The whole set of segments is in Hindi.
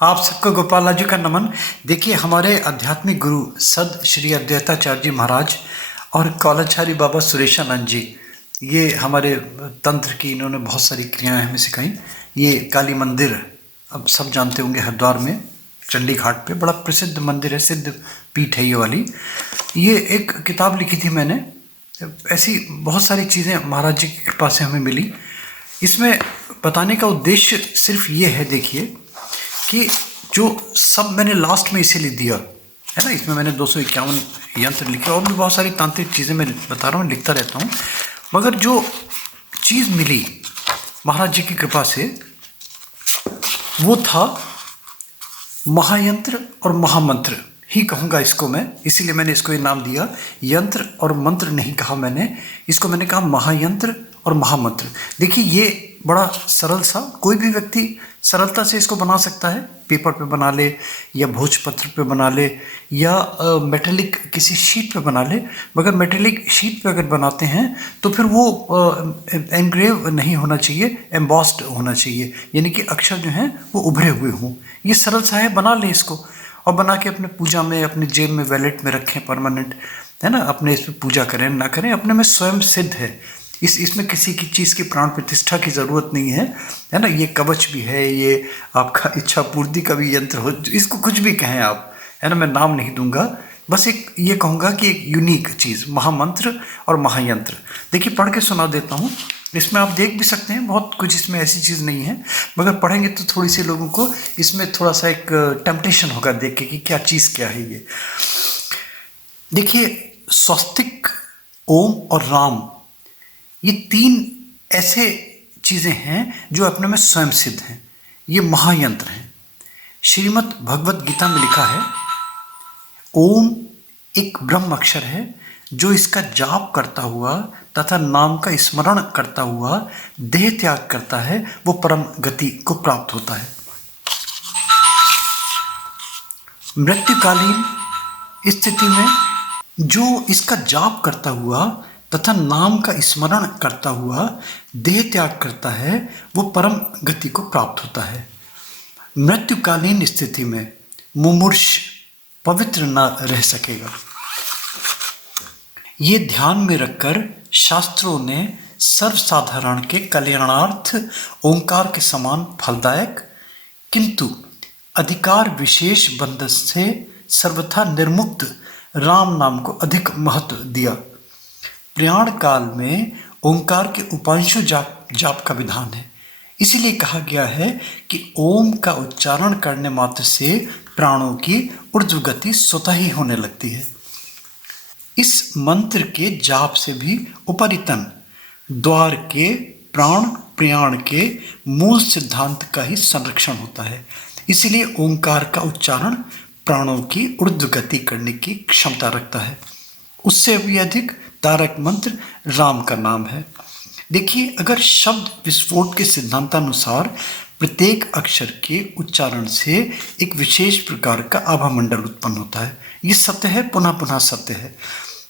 आप सबको गोपाल लाल जी का नमन। देखिए, हमारे आध्यात्मिक गुरु सद श्री अद्वैताचार्य जी महाराज और कौलाचारी बाबा सुरेशानंद जी, ये हमारे तंत्र की इन्होंने बहुत सारी क्रियाएं हमें सिखाई। ये काली मंदिर अब सब जानते होंगे, हरिद्वार में चंडी घाट पे बड़ा प्रसिद्ध मंदिर है, सिद्ध पीठ है ये वाली। ये एक किताब लिखी थी मैंने, ऐसी बहुत सारी चीज़ें महाराज जी की कृपा से हमें मिली। इसमें बताने का उद्देश्य सिर्फ ये है, देखिए कि जो सब मैंने लास्ट में इसीलिए दिया है ना, इसमें मैंने 251 यंत्र लिखे और भी बहुत सारी तांत्रिक चीज़ें मैं बता रहा हूँ, लिखता रहता हूँ। मगर जो चीज़ मिली महाराज जी की कृपा से वो था महायंत्र और महामंत्र ही कहूँगा इसको मैं, इसीलिए मैंने इसको ये नाम दिया। यंत्र और मंत्र नहीं कहा मैंने, इसको मैंने कहा महायंत्र और महामंत्र। देखिए, ये बड़ा सरल सा, कोई भी व्यक्ति सरलता से इसको बना सकता है। पेपर पे बना ले या भोजपत्र पे बना ले या मेटेलिक किसी शीट पे बना ले। मगर मेटेलिक शीट पे अगर बनाते हैं तो फिर वो एनग्रेव नहीं होना चाहिए, एम्बॉस्ड होना चाहिए, यानी कि अक्षर जो हैं वो उभरे हुए हों। ये सरल सा है, बना लें इसको और बना के अपने पूजा में, अपने जेब में, वैलेट में रखें परमानेंट, है ना। अपने इस पर पूजा करें ना करें, अपने में स्वयं सिद्ध है। इसमें किसी की चीज़ की प्राण प्रतिष्ठा की ज़रूरत नहीं है ना। ये कवच भी है, ये आपका इच्छा पूर्ति का भी यंत्र हो, इसको कुछ भी कहें आप, है ना। मैं नाम नहीं दूंगा, बस एक ये कहूँगा कि एक यूनिक चीज़ महामंत्र और महायंत्र। देखिए, पढ़ के सुना देता हूँ। इसमें आप देख भी सकते हैं, बहुत कुछ इसमें ऐसी चीज़ नहीं है, मगर पढ़ेंगे तो थोड़ी सी लोगों को इसमें थोड़ा सा एक टेम्पटेशन होगा देख के कि क्या चीज़ क्या है ये। देखिए, स्वस्तिक, ओम और राम, ये तीन ऐसे चीज़ें हैं जो अपने में स्वयं सिद्ध हैं। ये महायंत्र हैं। श्रीमद् भगवत गीता में लिखा है, ओम एक ब्रह्म अक्षर है जो इसका जाप करता हुआ तथा नाम का स्मरण करता हुआ देह त्याग करता है, वो परम गति को प्राप्त होता है। मृत्युकालीन स्थिति में जो इसका जाप करता हुआ तथा नाम का स्मरण करता हुआ देह त्याग करता है, वो परम गति को प्राप्त होता है। मृत्युकालीन स्थिति में मुमूर्ष पवित्र न रह सकेगा। ये ध्यान में रखकर शास्त्रों ने सर्वसाधारण के कल्याणार्थ ओंकार के समान फलदायक किंतु अधिकार विशेष बंधन से सर्वथा निर्मुक्त राम नाम को अधिक महत्व दिया। प्रयाण काल में ओंकार के उपांशु जाप का विधान है। इसीलिए कहा गया है कि ओम का उच्चारण करने मात्र से प्राणों की ऊर्ध्व गति स्वतः ही होने लगती है। इस मंत्र के जाप से भी उपरितन द्वार के प्राण प्रयाण के मूल सिद्धांत का ही संरक्षण होता है। इसीलिए ओंकार का उच्चारण प्राणों की ऊर्ध्व गति करने की क्षमता रखता है। उससे भी अधिक तारक मंत्र राम का नाम है। देखिए, अगर शब्द विस्फोट के सिद्धांतानुसार प्रत्येक अक्षर के उच्चारण से एक विशेष प्रकार का आभामंडल उत्पन्न होता है, ये सत्य है, पुनः पुनः सत्य है।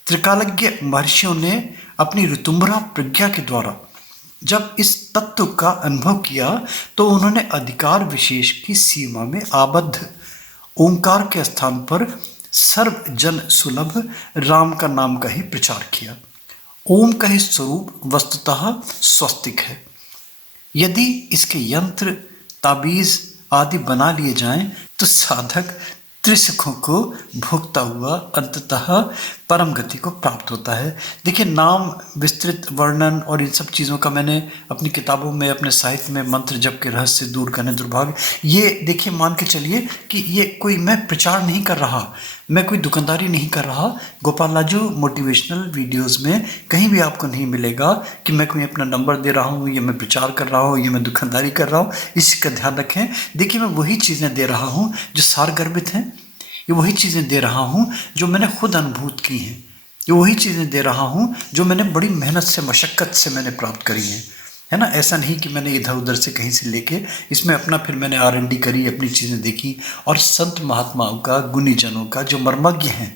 त्रिकालज्ञ महर्षियों ने अपनी ऋतुम्बरा प्रज्ञा के द्वारा जब इस तत्व का अनुभव किया तो उन्होंने अधिकार विशेष की सीमा में आबद्ध ओंकार के स्थान पर सर्वजन सुलभ राम का नाम का ही प्रचार किया। ओम का ही स्वरूप वस्तुतः स्वस्तिक है। यदि इसके यंत्र, ताबीज आदि बना लिए जाएं तो साधक त्रिसुखों को भोगता हुआ अंततः परम गति को प्राप्त होता है। देखिए, नाम विस्तृत वर्णन और इन सब चीज़ों का मैंने अपनी किताबों में, अपने साहित्य में, मंत्र जप के रहस्य दूर करने दुर्भाग्य, ये देखिए मान के चलिए कि ये कोई मैं प्रचार नहीं कर रहा, मैं कोई दुकानदारी नहीं कर रहा। गोपाल लाजू मोटिवेशनल वीडियोस में कहीं भी आपको नहीं मिलेगा कि मैं कोई अपना नंबर दे रहा हूँ, ये मैं प्रचार कर रहा हूँ, ये मैं दुकानदारी कर रहा हूँ। इसका ध्यान रखें। देखिए, मैं वही चीज़ें दे रहा हूँ जो सारगर्भित हैं, ये वही चीज़ें दे रहा हूँ जो मैंने खुद अनुभूत की हैं, ये वही चीज़ें दे रहा हूँ जो मैंने बड़ी मेहनत से, मशक्क़त से मैंने प्राप्त करी हैं, है ना। ऐसा नहीं कि मैंने इधर उधर से कहीं से लेके इसमें अपना फिर मैंने R&D करी, अपनी चीज़ें देखी और संत महात्माओं का, गुणीजनों का, जो मर्मज्ञ हैं,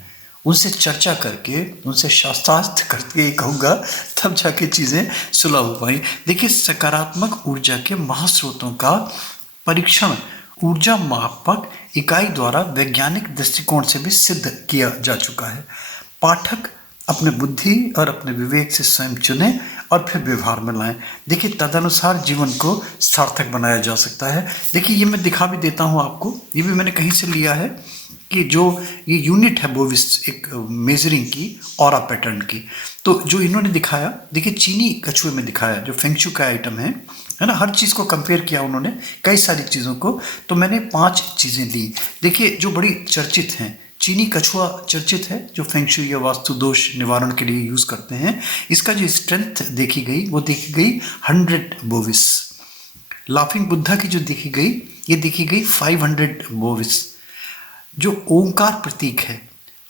उनसे चर्चा करके, उनसे शास्त्रार्थ करके कहूँगा, तब जाके चीज़ें सुलभ हो पाई। देखिए, सकारात्मक ऊर्जा के महास्रोतों का परीक्षण ऊर्जा मापक इकाई द्वारा वैज्ञानिक दृष्टिकोण से भी सिद्ध किया जा चुका है। पाठक अपने बुद्धि और अपने विवेक से स्वयं चुने और फिर व्यवहार में लाएं। देखिए, तदनुसार जीवन को सार्थक बनाया जा सकता है। देखिए, ये मैं दिखा भी देता हूँ आपको, ये भी मैंने कहीं से लिया है कि जो ये यूनिट है बोविस एक मेजरिंग की ऑरा पैटर्न की, तो जो इन्होंने दिखाया, देखिए चीनी कछुए में दिखाया जो फेंगशू का आइटम है ना, हर चीज़ को कंपेयर किया उन्होंने, कई सारी चीज़ों को। तो मैंने 5 चीज़ें ली। देखिए, जो बड़ी चर्चित हैं, चीनी कछुआ चर्चित है जो फेंगशू या वास्तु दोष निवारण के लिए यूज़ करते हैं। इसका जो स्ट्रेंथ देखी गई वो देखी गई 100 बोविस। लाफिंग बुद्धा की जो देखी गई, ये देखी गई 500 बोविस। जो ओंकार प्रतीक है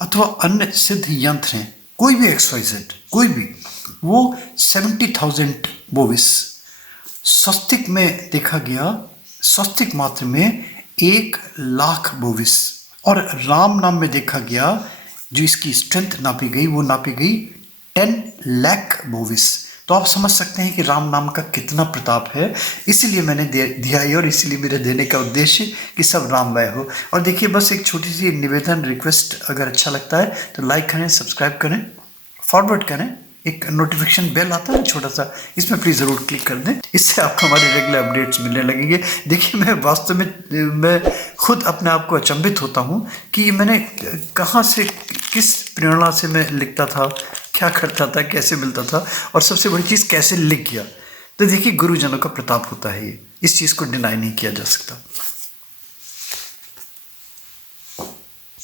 अथवा अन्य सिद्ध यंत्र हैं, कोई भी XYZ, कोई भी, वो 70,000 बोविस। स्वस्तिक में देखा गया, स्वस्तिक मात्र में 1,00,000 बोविस। और राम नाम में देखा गया, जो इसकी स्ट्रेंथ नापी गई वो नापी गई 10 लाख बोविस। तो आप समझ सकते हैं कि राम नाम का कितना प्रताप है। इसीलिए मैंने दिया है और इसीलिए मेरे देने का उद्देश्य कि सब राममय हो। और देखिए, बस एक छोटी सी निवेदन, रिक्वेस्ट, अगर अच्छा लगता है तो लाइक करें, सब्सक्राइब करें, फॉरवर्ड करें। एक नोटिफिकेशन बेल आता है छोटा सा, इसमें प्लीज़ ज़रूर क्लिक कर दें, इससे आपको हमारे रेगुलर अपडेट्स मिलने लगेंगे। देखिए, मैं वास्तव में मैं खुद अपने आप को अचंभित होता हूँ कि मैंने कहाँ से, किस प्रेरणा से मैं लिखता था, क्या करता था, कैसे मिलता था, और सबसे बड़ी चीज़ कैसे लिख गया। तो देखिए, गुरुजनों का प्रताप होता है ये, इस चीज़ को डिनाई नहीं किया जा सकता।